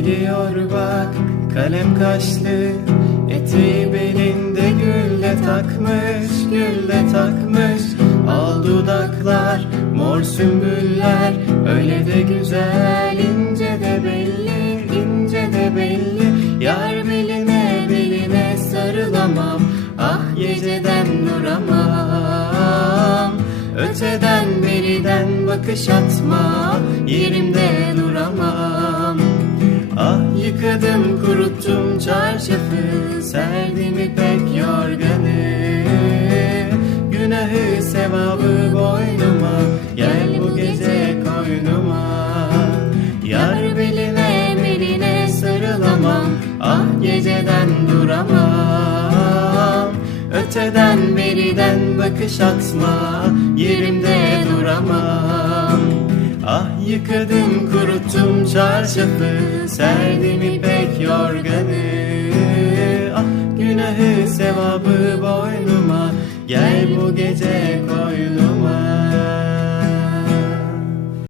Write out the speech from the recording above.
Geliyor bak kalem kaşlı Eteği belinde gülle takmış Gülle takmış. Al dudaklar mor sümbüller Öyle de güzel ince de belli ince de belli. Yar beline beline sarılamam Ah geceden duramam. Öteden beriden bakış atma Yerimde yıkadım kuruttum çarşafı Serdim ipek yorganı. Günahı sevabı boynuma Gel bu gece koynuma. Yar beline beline sarılamam Ah geceden duramam. Öteden beriden bakış atma Yerimde duramam. Ah yıkadım kuruttum çarşafı Serdim ipek kitabı boynuma Gel bu gece koynuma.